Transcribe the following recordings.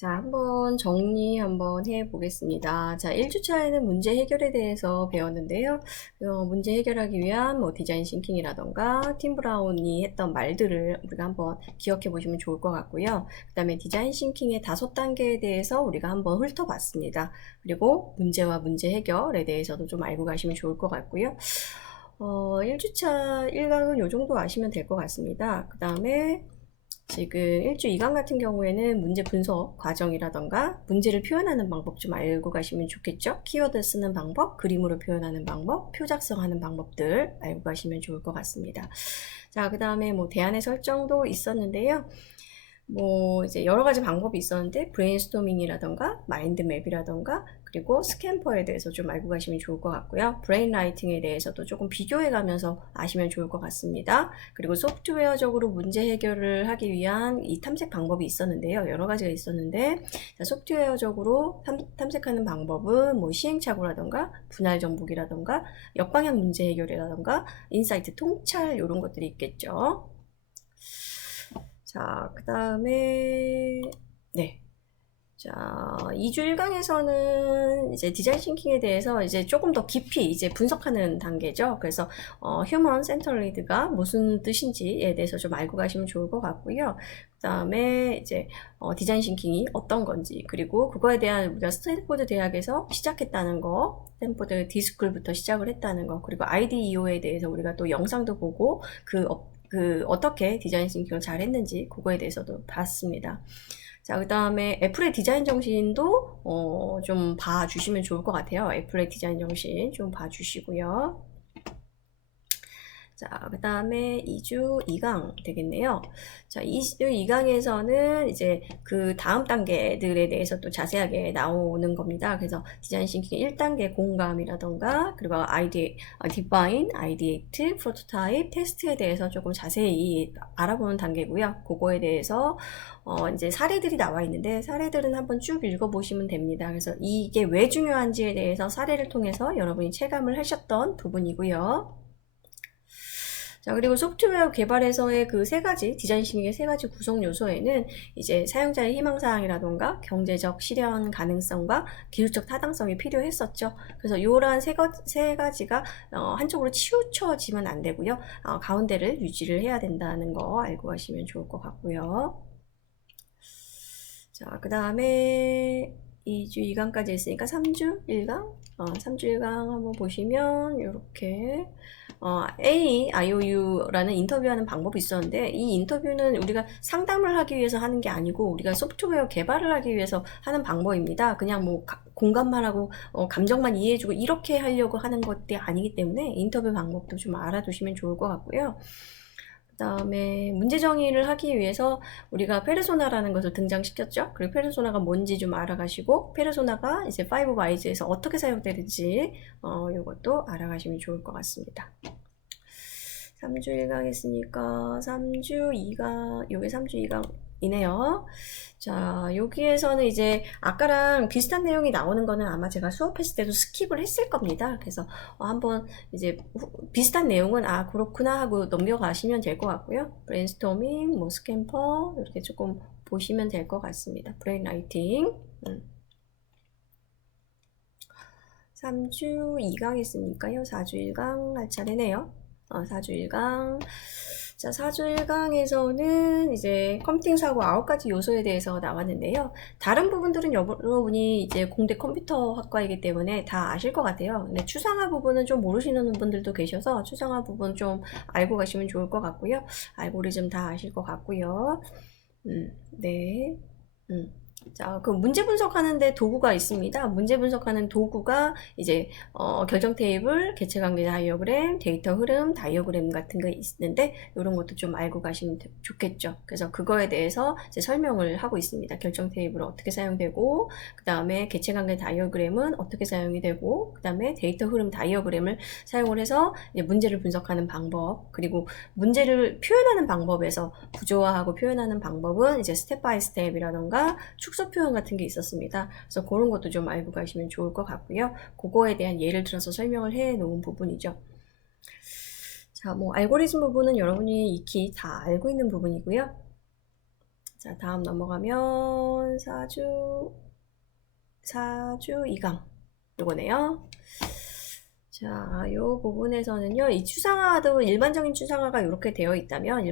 자, 한번 정리 한번 해 보겠습니다. 자, 1주차에는 문제 해결에 대해서 배웠는데요. 문제 해결하기 위한 디자인 싱킹이라던가 팀 브라운이 했던 말들을 우리가 한번 기억해 보시면 좋을 것 같고요. 그 다음에 디자인 싱킹의 5단계에 대해서 우리가 한번 훑어봤습니다. 그리고 문제와 문제 해결에 대해서도 좀 알고 가시면 좋을 것 같고요. 1주차 1강은 이 정도 아시면 될 것 같습니다. 그 다음에 지금 1주 2강 같은 경우에는 문제 분석 과정이라던가 문제를 표현하는 방법 좀 알고 가시면 좋겠죠. 키워드 쓰는 방법, 그림으로 표현하는 방법, 표 작성하는 방법들 알고 가시면 좋을 것 같습니다. 자, 그 다음에 대안의 설정도 있었는데요. 이제 여러 가지 방법이 있었는데 브레인스토밍이라던가 마인드맵이라던가 그리고 스캠퍼에 대해서 좀 알고 가시면 좋을 것 같고요. 브레인 라이팅에 대해서도 조금 비교해 가면서 아시면 좋을 것 같습니다. 그리고 소프트웨어적으로 문제 해결을 하기 위한 이 탐색 방법이 있었는데요. 여러 가지가 있었는데 소프트웨어적으로 탐색하는 방법은 시행착오라던가 분할 정복이라던가 역방향 문제 해결이라던가 인사이트 통찰 이런 것들이 있겠죠. 자, 그 다음에, 네. 자, 2주 1강에서는 이제 디자인 싱킹에 대해서 이제 조금 더 깊이 이제 분석하는 단계죠. 그래서, 휴먼 센터리드가 무슨 뜻인지에 대해서 좀 알고 가시면 좋을 것 같고요. 그 다음에 이제, 디자인 싱킹이 어떤 건지, 그리고 그거에 대한 우리가 스탠포드 대학에서 시작했다는 거, 스탠포드 디스쿨부터 시작을 했다는 거, 그리고 IDEO에 대해서 우리가 또 영상도 보고, 어떻게 디자인 싱킹을 잘 했는지, 그거에 대해서도 봤습니다. 자, 그 다음에 애플의 디자인 정신도 좀 봐주시면 좋을 것 같아요. 애플의 디자인 정신 좀 봐주시고요. 자, 그 다음에 2주 2강 되겠네요. 자, 2주 2강에서는 이제 그 다음 단계들에 대해서 또 자세하게 나오는 겁니다. 그래서 디자인 싱킹 1단계 공감이라던가, 그리고 디파인, 아이디에이트, 프로토타입, 테스트에 대해서 조금 자세히 알아보는 단계고요. 그거에 대해서 이제 사례들이 나와 있는데 사례들은 한번 쭉 읽어보시면 됩니다. 그래서 이게 왜 중요한지에 대해서 사례를 통해서 여러분이 체감을 하셨던 부분이고요. 자, 그리고 소프트웨어 개발에서의 그 세 가지, 디자인 싱킹의 세 가지 구성 요소에는 이제 사용자의 희망사항이라던가 경제적 실현 가능성과 기술적 타당성이 필요했었죠. 그래서 이러한 세 가지가 한쪽으로 치우쳐지면 안 되고요. 가운데를 유지를 해야 된다는 거 알고 가시면 좋을 것 같고요. 자, 그 다음에 2주 2강까지 했으니까 3주 1강? 3주 1강 한번 보시면 이렇게 AIOU라는 인터뷰하는 방법이 있었는데 이 인터뷰는 우리가 상담을 하기 위해서 하는 게 아니고 우리가 소프트웨어 개발을 하기 위해서 하는 방법입니다. 그냥 공감만 하고 감정만 이해해주고 이렇게 하려고 하는 것이 아니기 때문에 인터뷰 방법도 좀 알아두시면 좋을 것 같고요. 그 다음에 문제 정의를 하기 위해서 우리가 페르소나라는 것을 등장시켰죠. 그리고 페르소나가 뭔지 좀 알아가시고 페르소나가 이제 5Whys에서 어떻게 사용되는지 이것도 알아가시면 좋을 것 같습니다. 3주 1강 했으니까 3주 2강, 요게 3주 2강이네요. 자, 여기에서는 이제 아까랑 비슷한 내용이 나오는 거는 아마 제가 수업했을 때도 스킵을 했을 겁니다. 그래서 한번 이제 비슷한 내용은 그렇구나 하고 넘겨가시면 될 것 같고요. 브레인스토밍, 스캠퍼 이렇게 조금 보시면 될 것 같습니다. 브레인 라이팅. 3주 2강 했으니까요. 4주 1강 할 차례네요. 4주 1강. 자, 4주 1강에서는 이제 컴퓨팅 사고 9가지 요소에 대해서 나왔는데요. 다른 부분들은 여러분이 이제 공대 컴퓨터 학과이기 때문에 다 아실 것 같아요. 근데 추상화 부분은 좀 모르시는 분들도 계셔서 추상화 부분 좀 알고 가시면 좋을 것 같고요. 알고리즘 다 아실 것 같고요. 네. 자, 그 문제 분석하는데 도구가 있습니다. 문제 분석하는 도구가 이제 결정 테이블, 개체 관계 다이어그램, 데이터 흐름 다이어그램 같은 거 있는데 이런 것도 좀 알고 가시면 좋겠죠. 그래서 그거에 대해서 이제 설명을 하고 있습니다. 결정 테이블은 어떻게 사용되고, 그 다음에 개체 관계 다이어그램은 어떻게 사용이 되고, 그 다음에 데이터 흐름 다이어그램을 사용을 해서 이제 문제를 분석하는 방법, 그리고 문제를 표현하는 방법에서 구조화하고 표현하는 방법은 이제 스텝 바이 스텝이라던가 축소 표현 같은 게 있었습니다. 그래서 그런 것도 좀 알고 가시면 좋을 것 같고요. 그거에 대한 예를 들어서 설명을 해 놓은 부분이죠. 자, 알고리즘 부분은 여러분이 익히 다 알고 있는 부분이고요. 자, 다음 넘어가면 사주 2강 요거네요. 자, 요 부분에서는요, 이 추상화도 일반적인 추상화가 이렇게 되어 있다면,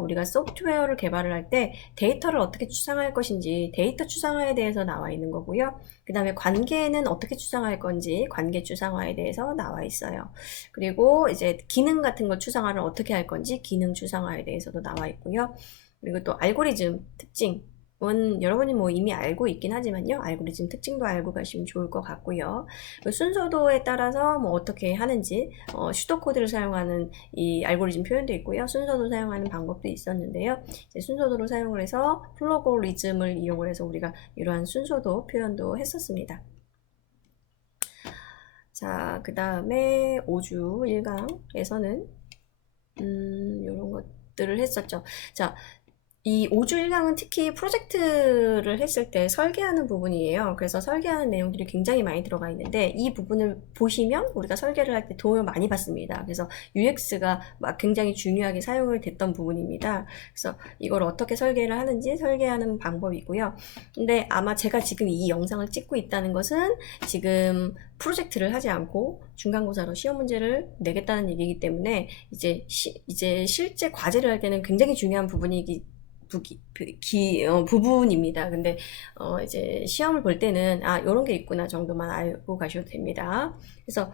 우리가 소프트웨어를 개발을 할 때 데이터를 어떻게 추상화할 것인지, 데이터 추상화에 대해서 나와 있는 거고요. 그 다음에 관계는 어떻게 추상화할 건지, 관계 추상화에 대해서 나와 있어요. 그리고 이제 기능 같은 거 추상화를 어떻게 할 건지, 기능 추상화에 대해서도 나와 있고요. 그리고 또 알고리즘 특징, 여러분이 뭐 이미 알고 있긴 하지만요. 알고리즘 특징도 알고 가시면 좋을 것 같고요. 순서도에 따라서 뭐 어떻게 하는지 슈도 코드를 사용하는 이 알고리즘 표현도 있고요. 순서도 사용하는 방법도 있었는데요. 이제 순서도를 사용을 해서 플로고리즘을 이용을 해서 우리가 이러한 순서도 표현도 했었습니다. 자, 그 다음에 5주 1강에서는 이런 것들을 했었죠. 자, 이 5주 1강은 특히 프로젝트를 했을 때 설계하는 부분이에요. 그래서 설계하는 내용들이 굉장히 많이 들어가 있는데 이 부분을 보시면 우리가 설계를 할 때 도움을 많이 받습니다. 그래서 UX가 막 굉장히 중요하게 사용을 됐던 부분입니다. 그래서 이걸 어떻게 설계를 하는지 설계하는 방법이고요. 근데 아마 제가 지금 이 영상을 찍고 있다는 것은 지금 프로젝트를 하지 않고 중간고사로 시험 문제를 내겠다는 얘기이기 때문에 이제 실제 과제를 할 때는 굉장히 중요한 부분입니다. 근데 이제 시험을 볼 때는 요런 게 있구나 정도만 알고 가셔도 됩니다. 그래서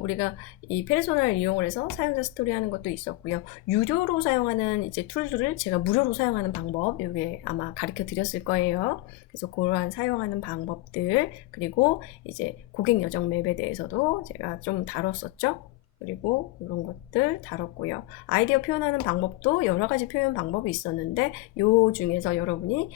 우리가 이 페르소나를 이용을 해서 사용자 스토리 하는 것도 있었고요. 유료로 사용하는 이제 툴들을 제가 무료로 사용하는 방법 이게 아마 가르쳐 드렸을 거예요. 그래서 그러한 사용하는 방법들 그리고 이제 고객 여정 맵에 대해서도 제가 좀 다뤘었죠. 그리고 이런 것들 다뤘고요. 아이디어 표현하는 방법도 여러 가지 표현 방법이 있었는데 요 중에서 여러분이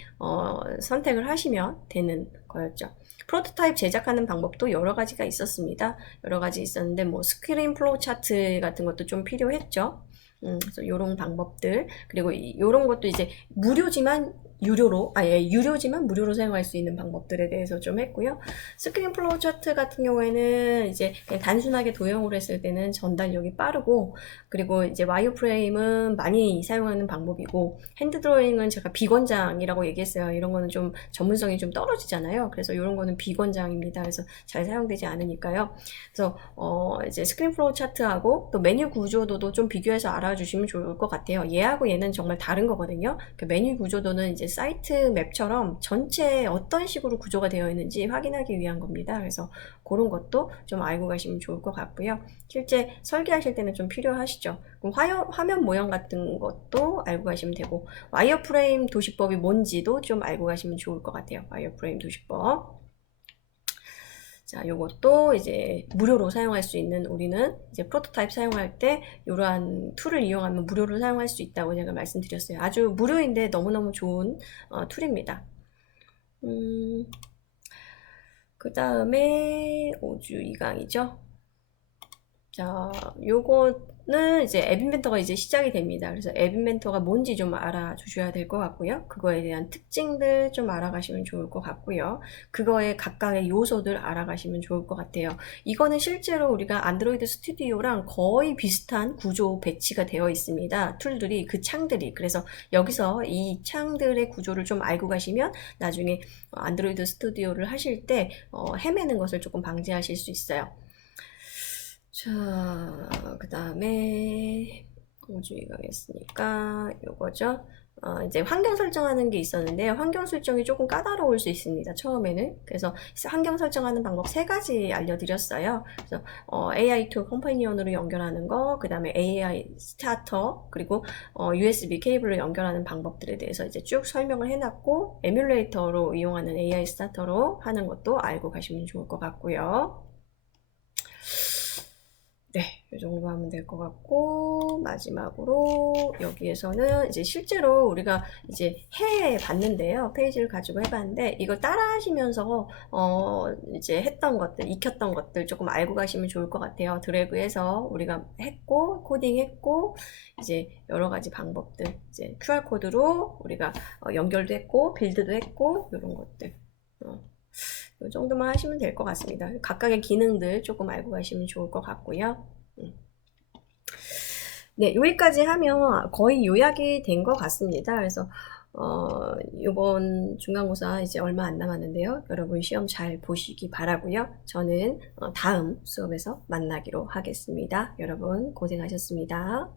선택을 하시면 되는 거였죠. 프로토타입 제작하는 방법도 여러 가지가 있었습니다. 여러 가지 있었는데 뭐 스크린 플로우 차트 같은 것도 좀 필요했죠. 그래서 이런 방법들 그리고 이런 것도 이제 무료지만 유료지만 무료로 사용할 수 있는 방법들에 대해서 좀 했고요. 스크린 플로우 차트 같은 경우에는 이제 그냥 단순하게 도형으로 했을 때는 전달력이 빠르고 그리고 이제 와이어프레임은 많이 사용하는 방법이고 핸드 드로잉은 제가 비권장이라고 얘기했어요. 이런 거는 좀 전문성이 좀 떨어지잖아요. 그래서 이런 거는 비권장입니다. 그래서 잘 사용되지 않으니까요. 그래서 이제 스크린 플로우 차트하고 또 메뉴 구조도도 좀 비교해서 알아주시면 좋을 것 같아요. 얘하고 얘는 정말 다른 거거든요. 그 메뉴 구조도는 이제 사이트 맵처럼 전체에 어떤 식으로 구조가 되어 있는지 확인하기 위한 겁니다. 그래서 그런 것도 좀 알고 가시면 좋을 것 같고요. 실제 설계하실 때는 좀 필요하시죠. 그럼 화면 모형 같은 것도 알고 가시면 되고 와이어프레임 도시법이 뭔지도 좀 알고 가시면 좋을 것 같아요. 와이어프레임 도시법. 자, 요것도 이제 무료로 사용할 수 있는 우리는 이제 프로토타입 사용할 때 이러한 툴을 이용하면 무료로 사용할 수 있다고 제가 말씀드렸어요. 아주 무료인데 너무너무 좋은 툴입니다. 그 다음에 5주 2강이죠. 자, 요거는 이제 앱 인벤터가 이제 시작이 됩니다. 그래서 앱 인벤터가 뭔지 좀 알아주셔야 될 것 같고요. 그거에 대한 특징들 좀 알아가시면 좋을 것 같고요. 그거의 각각의 요소들 알아가시면 좋을 것 같아요. 이거는 실제로 우리가 안드로이드 스튜디오랑 거의 비슷한 구조 배치가 되어 있습니다. 툴들이, 그 창들이. 그래서 여기서 이 창들의 구조를 좀 알고 가시면 나중에 안드로이드 스튜디오를 하실 때 헤매는 것을 조금 방지하실 수 있어요. 자, 그 다음에 5주 2강 했으니까 요거죠. 이제 환경 설정하는 게 있었는데 환경 설정이 조금 까다로울 수 있습니다. 처음에는. 그래서 환경 설정하는 방법 3가지 알려드렸어요. 그래서 AI to 컴퍼니언으로 연결하는 거, 그 다음에 AI 스타터, 그리고 USB 케이블로 연결하는 방법들에 대해서 이제 쭉 설명을 해놨고 에뮬레이터로 이용하는 AI 스타터로 하는 것도 알고 가시면 좋을 것 같고요. 네, 이 정도 하면 될 것 같고, 마지막으로 여기에서는 이제 실제로 우리가 이제 해봤는데요. 페이지를 가지고 해봤는데, 이걸 따라 하시면서, 이제 했던 것들, 익혔던 것들 조금 알고 가시면 좋을 것 같아요. 드래그해서 우리가 했고, 코딩했고, 이제 여러 가지 방법들, 이제 QR코드로 우리가 연결도 했고, 빌드도 했고, 이런 것들. 이 정도만 하시면 될 것 같습니다. 각각의 기능들 조금 알고 가시면 좋을 것 같고요. 네, 여기까지 하면 거의 요약이 된 것 같습니다. 그래서 이번 중간고사 이제 얼마 안 남았는데요. 여러분 시험 잘 보시기 바라고요. 저는 다음 수업에서 만나기로 하겠습니다. 여러분 고생하셨습니다.